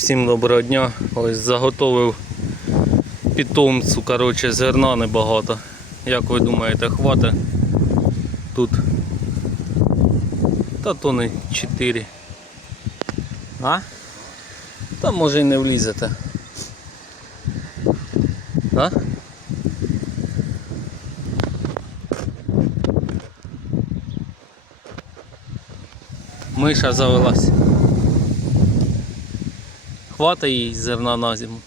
Всім доброго дня. Ось заготовив питомцю, коротше, зерна небагато. Як ви думаєте, хватить тут? Та тони 4. А? Та може і не влізете. А? Миша завелась. Хвата їй зерна на зиму.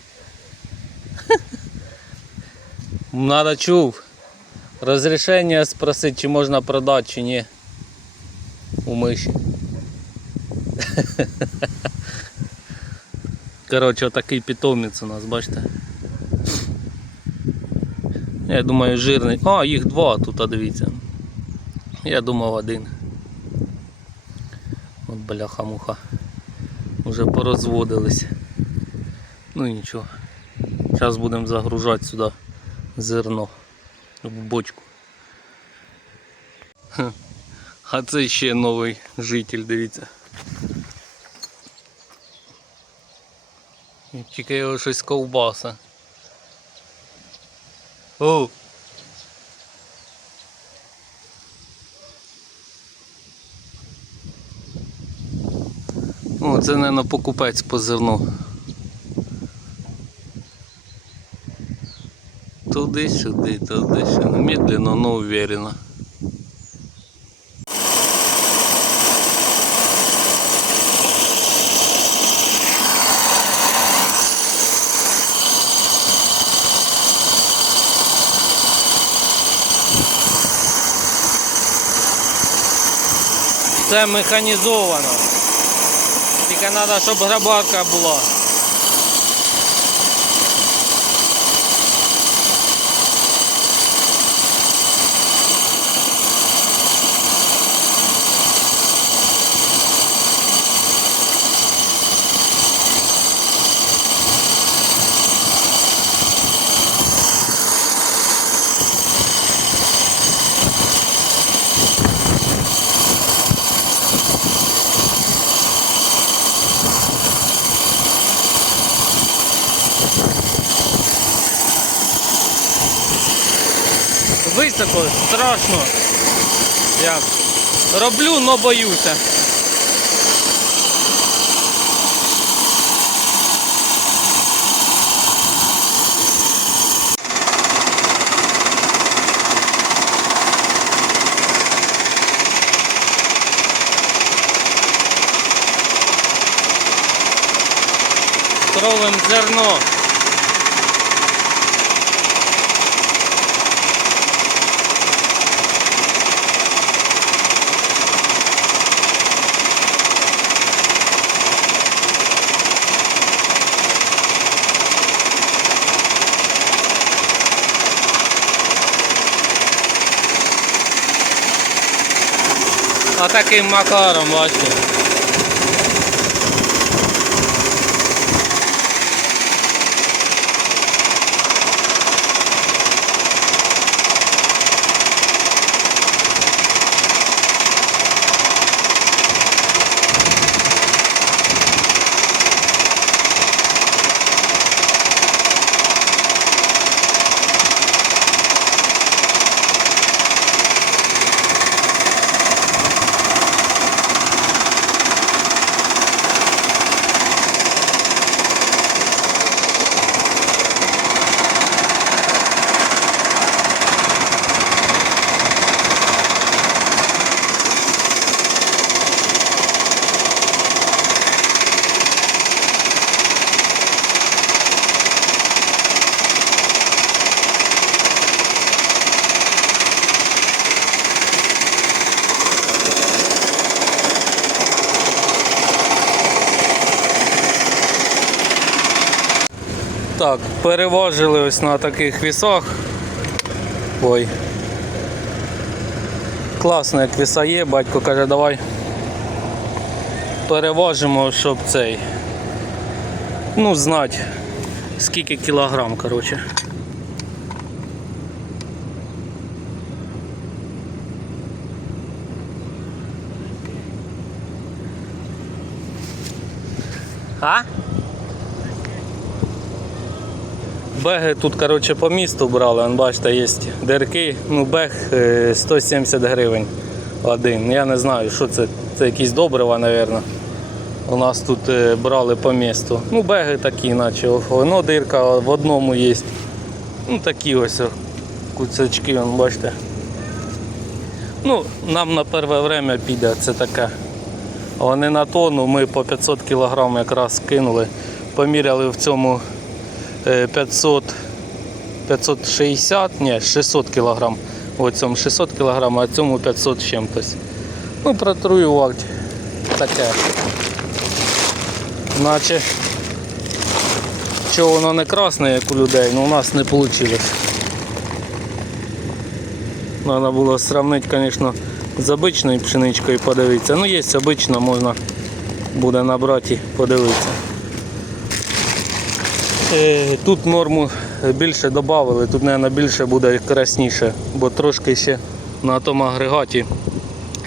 Надо чув. Розрішення спросити, чи можна продати, чи ні. У миші. Коротше, отакий питомець у нас, бачите. Я думаю, жирний. А, їх два тут, а дивіться. Я думав один. От бляха-муха. Уже порозводились. Ну нічого. Зараз будемо загружати сюди зерно в бочку. А це ще новий житель, дивіться. Тільки його щось ковбаса. О! О, це, мабуть, покупець по зерну. Туди-сюди, туди-сюди. Медленно, но уверенно. Це механізовано. Тільки щоб грабарка була. Високо, страшно. Я роблю, но боюся. Кровим зерно. А таким макаром, бачите. Так, переважили ось на таких вісах. Ой. Класно, як віса є, батько каже, давай переважимо, щоб цей. Ну, знати, скільки кілограм, коротше. А? Беги тут, коротше, по місту брали, Вон, бачите, є дирки. Ну, бег е, 170 гривень один. Я не знаю, що це. Це якісь добрива, мабуть. У нас тут е, брали по місту. Ну, беги такі, наче воно дирка в одному є. Ну, такі ось куцачки, вон, бачите. Ну, нам на перше время піде це таке. Вони на тонну, ми по 500 кг якраз кинули. Поміряли в цьому е, 500, 560, ні, 600 кг. В цьому 600 кг, а цьому 500 з чимось. Ну, протруювати таке. Наче що воно не красне, як у людей, але у нас не вийшло. Треба було сравнити, звісно, з обичною пшеничкою подивитися. Ну, є обична, можна буде набрати і подивитися. Е, Тут норму більше додали, тут, мабуть, більше буде красніше, бо трошки ще на тому агрегаті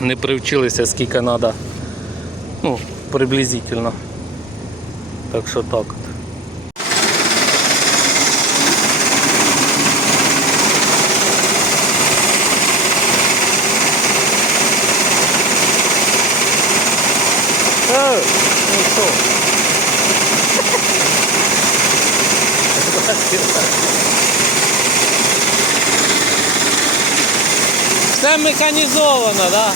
не привчилися, скільки треба. Ну, приблизительно. Так що так. Все механізовано? Да?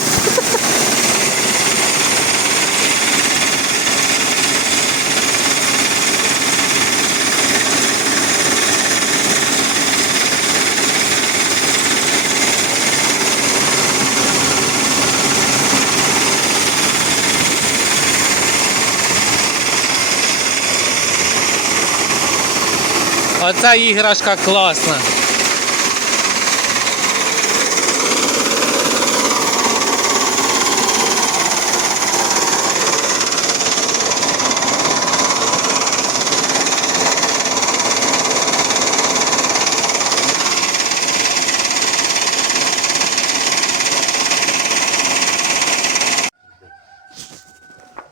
Оця іграшка класна.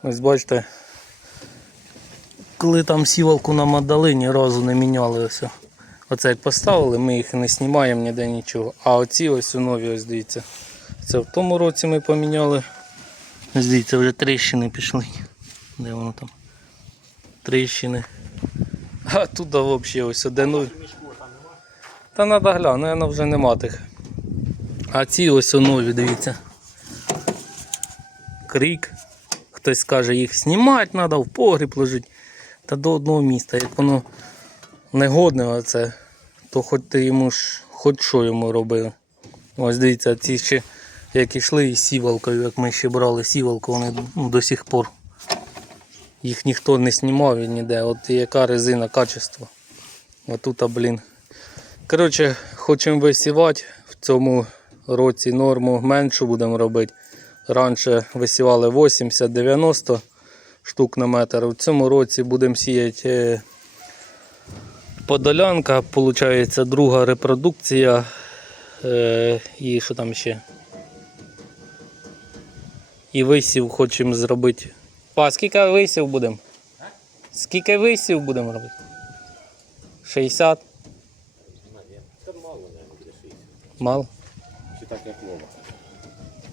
Ось бачите, коли там сівалку нам отдали, ні разу не міняли ось. Оце як поставили, ми їх не знімаємо ніде нічого. А оці ось у нові, ось дивіться. Це в тому році ми поміняли. Ось дивіться, вже тріщини пішли. Де воно там? Тріщини. А тут взагалі ось один. Та треба глянути, наверно, вже нема тих. А ці ось у нові, дивіться. Крік. Хтось скаже, їх знімати треба, в погріб ложити. Та до одного міста. Як воно негодне оце, то хоч ти йому ж хоч що йому робив. Ось дивіться, ці ще як ішли із сівалкою, як ми ще брали сівалку, вони ну, до сих пор. Їх ніхто не знімав і ніде. От яка резина, качество. А, блін. Коротше, хочемо висівати в цьому році норму меншу будемо робити. Раніше висівали 80-90 штук на метр. В цьому році будемо сіяти е, подолянка, виходить друга репродукція. Е, І що там ще? І висів хочемо зробити. Па, скільки висів будемо? Скільки висів будемо робити? 60? Це мало, навіть, для 60. Мало? Чи так як Вова.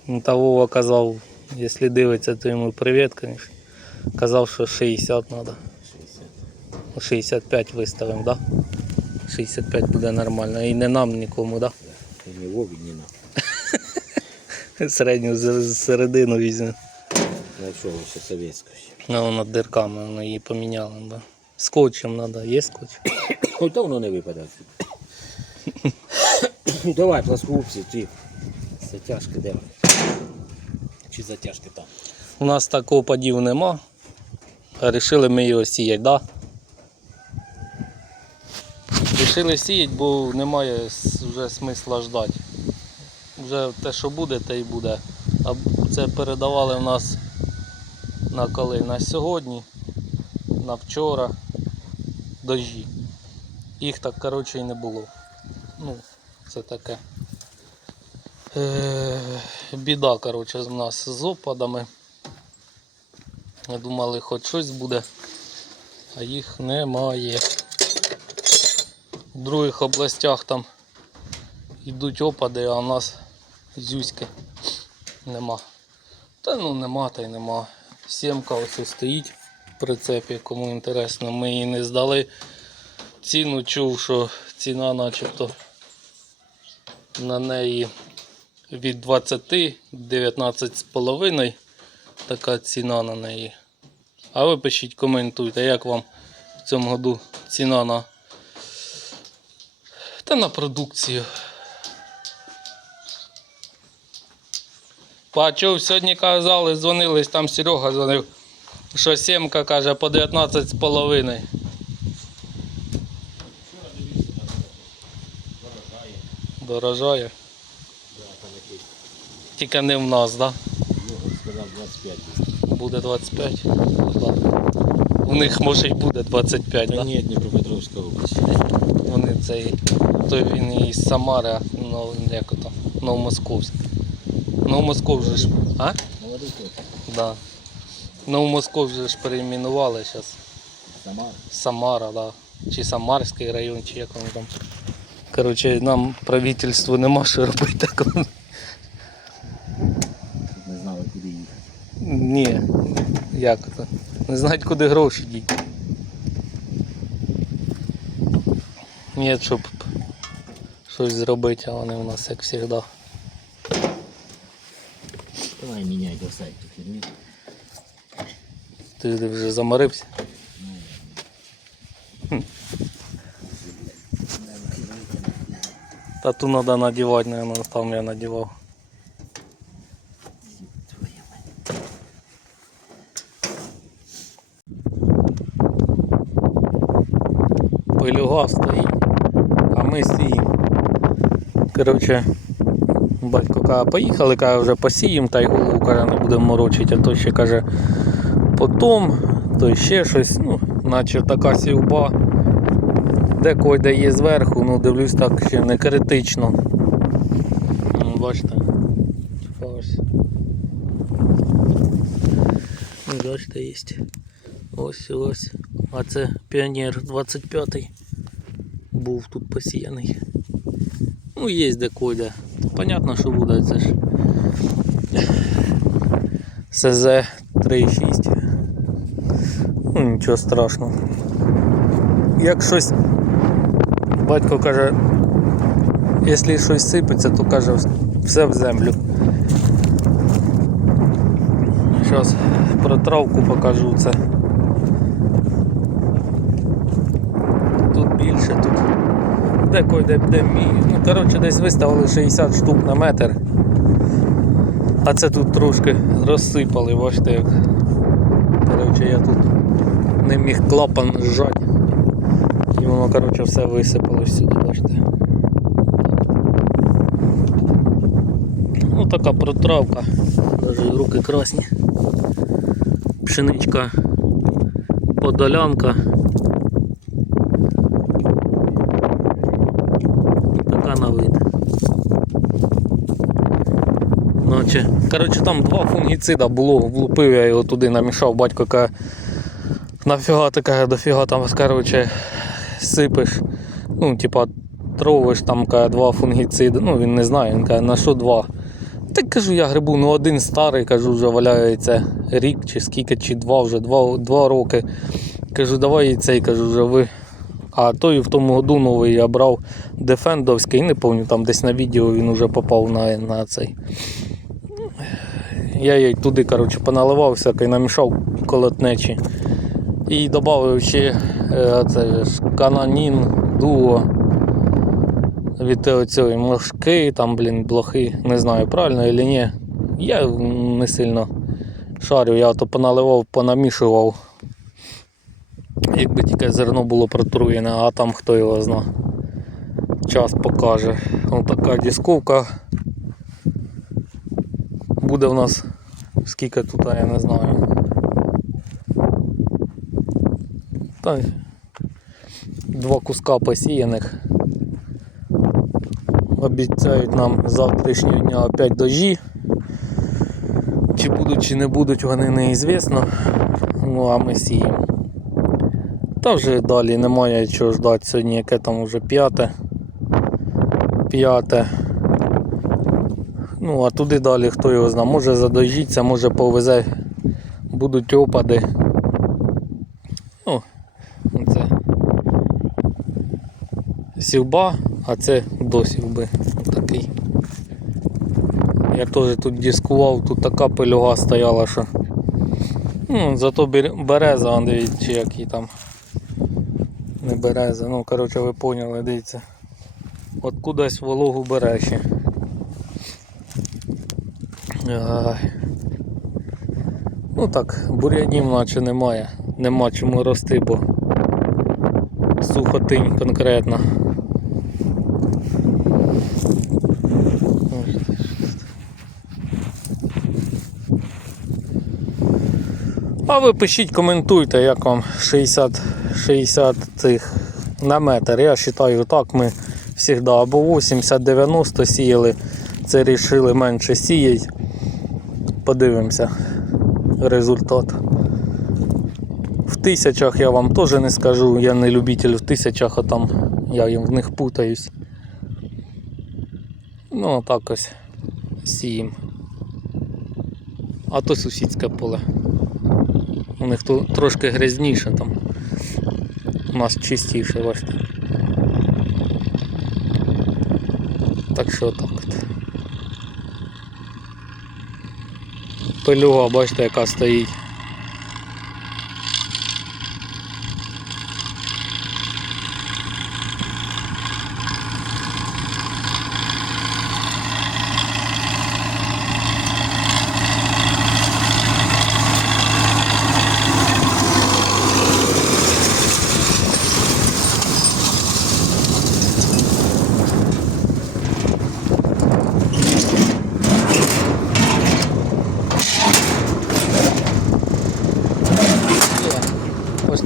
Ну, та Вова казав, якщо дивиться, то йому привіт, звісно. Казав, що 60 треба. 65 виставимо, так? Да? 65 буде нормально. І не нам нікому, так? І не Вові, ні нам. Середню середину візьмемо. Ну що, ще совєтську ще. Ну, вона дирками, воно її поміняли. Да. Скотчем треба, є скотч? Ой, то воно не випаде. Ну давай, плоскогубці, ті. Затяжки де вони? Чи затяжки там? У нас такого падів нема. Рішили ми його сіяти? Да? Рішили сіяти, бо немає вже смисла ждати. Вже те, що буде, те й буде. А це передавали в нас на коли? На сьогодні, на вчора дожі. Їх так коротше і не було. Ну, це таке. Е, біда, коротше, в нас з опадами. Ми думали, хоч щось буде, а їх немає. В других областях там йдуть опади, а у нас зюськи нема. Та ну нема та й нема. Сімка ось стоїть в прицепі, кому інтересно, ми її не здали. Ціну чув, що ціна начебто на неї від 20 19,5 така ціна на неї. А ви пишіть, коментуйте, як вам в цьому году ціна на та на продукцію. Бачив, сьогодні казали, дзвонились, там Серега дзвонив, що сімка каже по 19,5. Дорожає. Тільки не в нас, так? Ну, сказав 25. Буде 25. Ну. У них може й буде 25, Та так? ні, Дніпропетровська область. Вони цей. То він із Самари, ну, як ото, Новомосковськ. Новомосков же ж. А? Да. Новомосков же ж перейменували зараз. Самар. Самара, да. Чи Самарський район, чи як воно там. Коротше, нам правительству нема що робити. Так. воно- Не знали, куди їхати. Ні. Як це? Не знають, куди гроші діти. Ні, щоб щось зробити, а вони у нас як завжди. Давай міняй до сайту фірмі. Ти вже заморився? Хм. Тату треба надівати, мабуть, там я надівав. Твоя мать. Пилюга стоїть, а ми сіємо. Коротше, батько каже, поїхали, каже, вже посіємо, та й голову каже, не будемо морочити, а то ще каже, потім, то ще щось, ну, наче така сівба. Декой де є зверху, ну дивлюсь так ще не критично. Ну, Бачите. Ось. Ну, Бачите, є. Ось ось. А це піонер 25-й. Був тут посіяний. Ну, є де койде. Понятно, що буде, це ж. СЗ 3,6. Ну, нічого страшного. Як щось. Батько каже, якщо щось сипеться, то каже, все в землю. Зараз про травку покажу це. Тут більше, тут декой де, де. Ну, коротше, десь виставили 60 штук на метр. А це тут трошки розсипали, бачите як. Коротше, я тут не міг клапан зжати. І воно, коротше, все висипалось сюди, бачите. Ну така протравка. Даже руки красні. Пшеничка подолянка. Така на вид. Наче. Коротше, там два фунгіцида було, влупив я його туди, намішав, батько каже, нафіга ти каже, дофіга там, коротше, сипиш. Ну, типа, тровиш там каже, два фунгіциди. Ну, він не знає, він каже, на що два. Так кажу, я грибу, ну один старий, кажу, вже валяється рік чи скільки, чи два вже, два, два роки. Кажу, давай і цей, кажу, вже ви. А той в тому году новий я брав дефендовський, не пам'ятаю, там десь на відео він вже попав на, на цей. Я їй туди коротше, поналивав всякий, намішав колотнечі. І додав ще е, це ж дуо від цієї мошки, там, блін, блохи, не знаю, правильно чи ні. Я не сильно шарю, я то поналивав, понамішував. Якби тільки зерно було протруєне, а там хто його зна. Час покаже. Ось така дисковка. Буде в нас скільки тут, я не знаю. Та, два куска посіяних. Обіцяють нам завтрашнього дня опять дожі. Чи будуть, чи не будуть, вони неізвісно. Ну а ми сіємо. Та вже далі немає чого ждати сьогодні, яке там вже п'яте. П'яте. Ну, а туди далі хто його знає. Може задожіться, може повезе, будуть опади. Ну, це сівба, а це до сівби. Такий. Я теж тут дискував, тут така пилюга стояла, що. Ну, зато береза, дивіться, чи який там. Не береза, ну коротше ви поняли, дивіться. От кудись вологу бере ще. Ну так, бур'янів наче немає. Нема чому рости, бо сухотинь конкретно. А ви пишіть, коментуйте, як вам 60, 60 цих на метр. Я вважаю, так ми завжди або 80-90 сіяли. Це рішили менше сіяти. Подивимося результат. В тисячах я вам теж не скажу, я не любитель в тисячах, а там я їм в них путаюсь. Ну, так ось сіємо. А то сусідське поле. У них то трошки грязніше там. У нас чистіше, бачите. Так що так от. Пилюга, бачите, яка стоїть.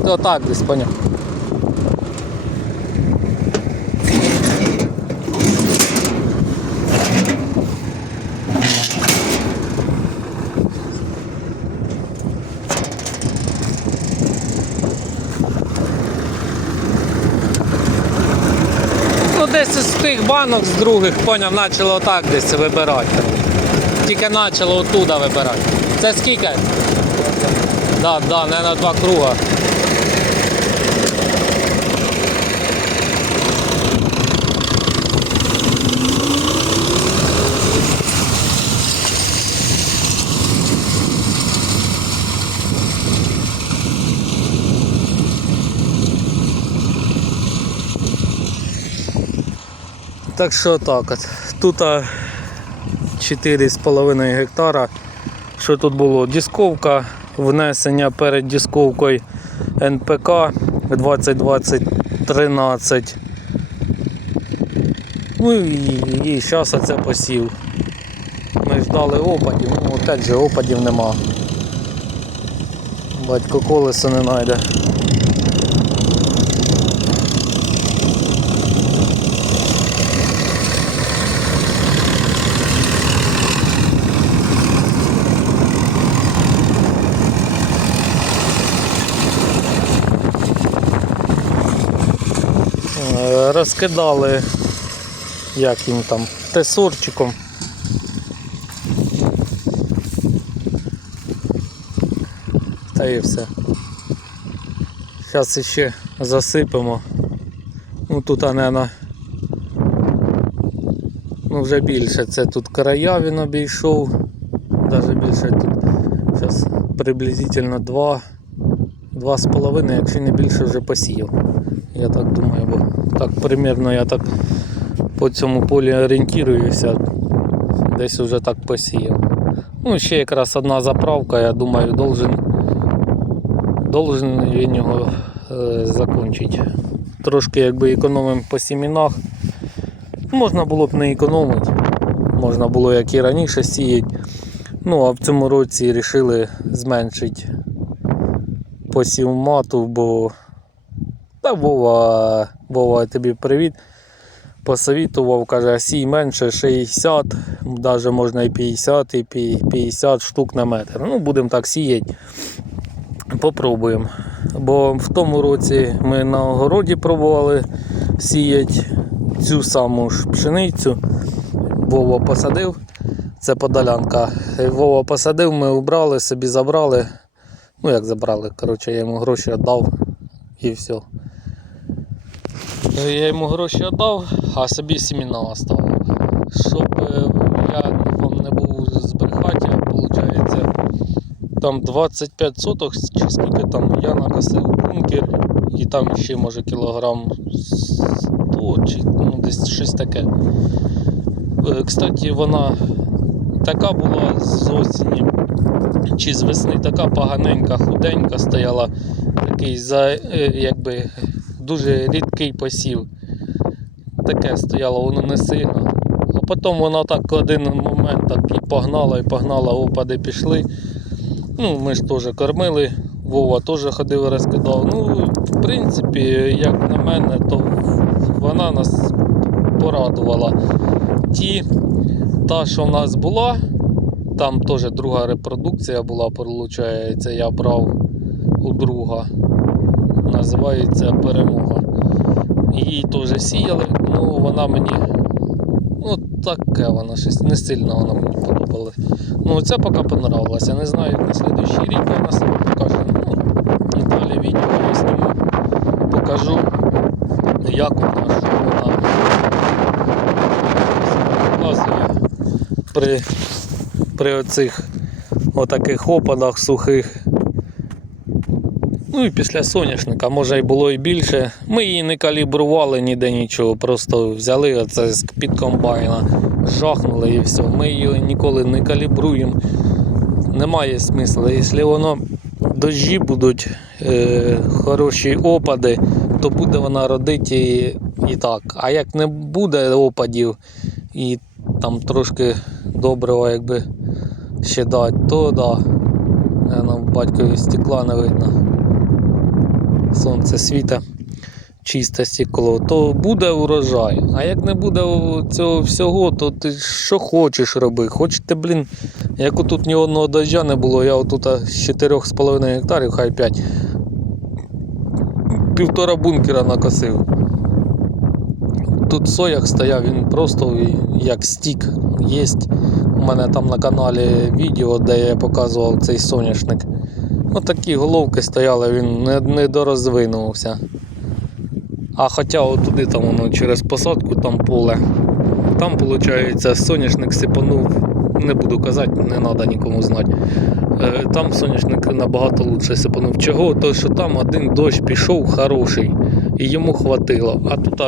Ось то так десь поняв. Ну десь з тих банок з других, поняв, почало отак десь вибирати. Тільки почало оттуда вибирати. Це скільки? Да, да, на два круга. Так що так от. Тут 4,5 гектара. Що тут було? Дісковка, внесення перед дісковкою НПК 2020-13. Ну і, і зараз це посів. Ми ждали опадів, ну опять же опадів нема. Батько колесо не знайде. Е, розкидали як їм там тесорчиком. Та і все. Зараз ще засипемо. Ну тут анена. Ну вже більше. Це тут края він обійшов. Навіть більше тут зараз приблизительно 2, 2,5, якщо не більше вже посіяв. Я так думаю, бо так примірно я так по цьому полі орієнтуюся. Десь вже так посіяв. Ну, ще якраз одна заправка, я думаю, должен, должен він його е, закінчити. Трошки якби економимо по сімінах. Можна було б не економити. Можна було як і раніше сіяти. Ну, а в цьому році вирішили зменшити посів мату, бо та Вова, Вова, тобі привіт. Посовітував, каже, сій менше 60, навіть можна і 50, і 50 штук на метр. Ну, будемо так сіяти. Попробуємо. Бо в тому році ми на огороді пробували сіяти цю саму ж пшеницю. Вова посадив. Це подолянка. Вова посадив, ми убрали, собі забрали. Ну як забрали, коротше, я йому гроші віддав і все. Я йому гроші віддав, а собі сіміна оставив. Щоб е, я вам не був збрехати, виходить, там 25 соток, чи скільки там я накосив бункер, і там ще може кілограм 100 чи ну, десь щось таке. Е, Кстати, вона така була з осені чи з весни, така поганенька, худенька стояла, такий за, е, якби, дуже рідкий посів. Таке стояло, воно не сильно. А потім вона так один момент так і погнала, і погнала, опади пішли. Ну, ми ж теж кормили, Вова теж ходив розкидав. Ну, в принципі, як на мене, то вона нас порадувала. Ті, та, що в нас була, там теж друга репродукція була, виходить, я брав у друга. Називається Перемога. Її теж сіяли, ну вона мені. Ну, таке вона щось не сильно вона мені подобалась. Ну, ця поки понравилася. Не знаю, як на слідуючий рік вона себе покаже. Ну, далі відео я зніму, покажу, як вона, що вона показує при, при оцих отаких опадах сухих. Ну і після соняшника, може й було і більше. Ми її не калібрували ніде нічого, просто взяли оце з під комбайна, жахнули і все. Ми її ніколи не калібруємо. Немає смисла. Якщо воно дощі будуть, е, хороші опади, то буде вона родити і, і так. А як не буде опадів і там трошки доброго якби ще дати, то да. Нам батькові стекла не видно сонце світа, чисте стекло, то буде урожай. А як не буде цього всього, то ти що хочеш роби. Хочете, блін, як отут ні одного дождя не було, я отут з 4,5 гектарів, хай 5. Півтора бункера накосив. Тут в соях стояв, він просто як стік. Є у мене там на каналі відео, де я показував цей соняшник. Ось такі головки стояли, він не, не дорозвинувся. А хоча отуди там воно через посадку, там поле. Там, виходить, соняшник сипанув, не буду казати, не треба нікому знати. Е, Там соняшник набагато лучше сипанув. Чого? То що там один дощ пішов хороший і йому хватило. А тут,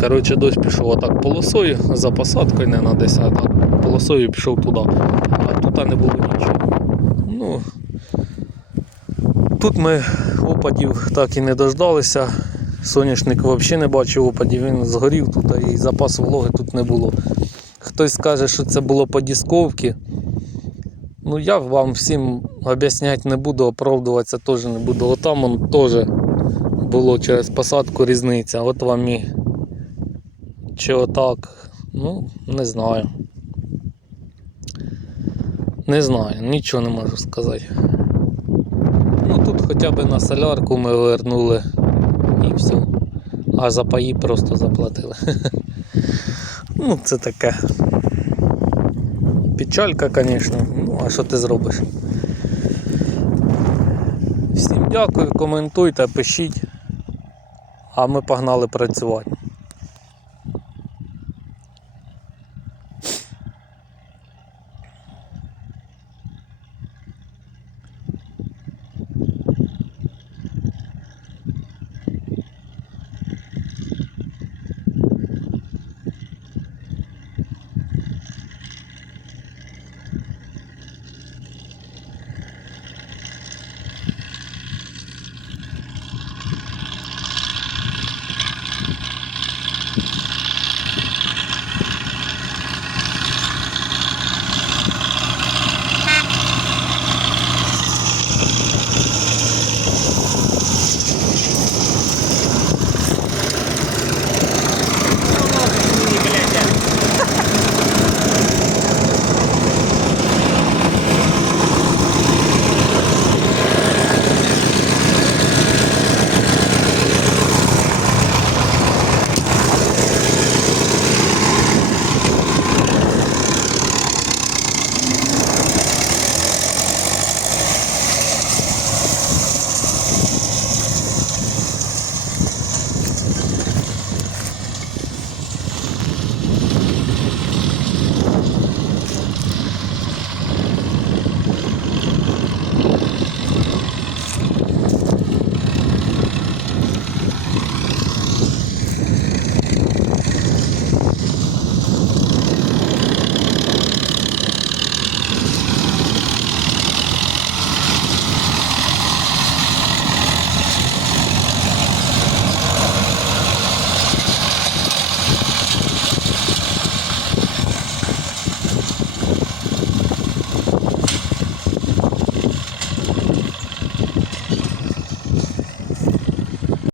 коротше, дощ пішов отак полосою за посадкою, не на 10, а полосою пішов туди. А тут не було нічого. Тут ми опадів так і не дождалися. Соняшник взагалі не бачив опадів, він згорів тут і запасу вологи тут не було. Хтось скаже, що це було по дісковці. Ну я вам всім об'ясняти не буду, оправдуватися теж не буду. Отам он теж було через посадку різниця. От вам і чи отак. Ну, не знаю. Не знаю, нічого не можу сказати. Хоча б на солярку ми вернули і все. А за паї просто заплатили. Ну, це таке. Печалька, звісно. Ну, а що ти зробиш? Всім дякую, коментуйте, пишіть. А ми погнали працювати.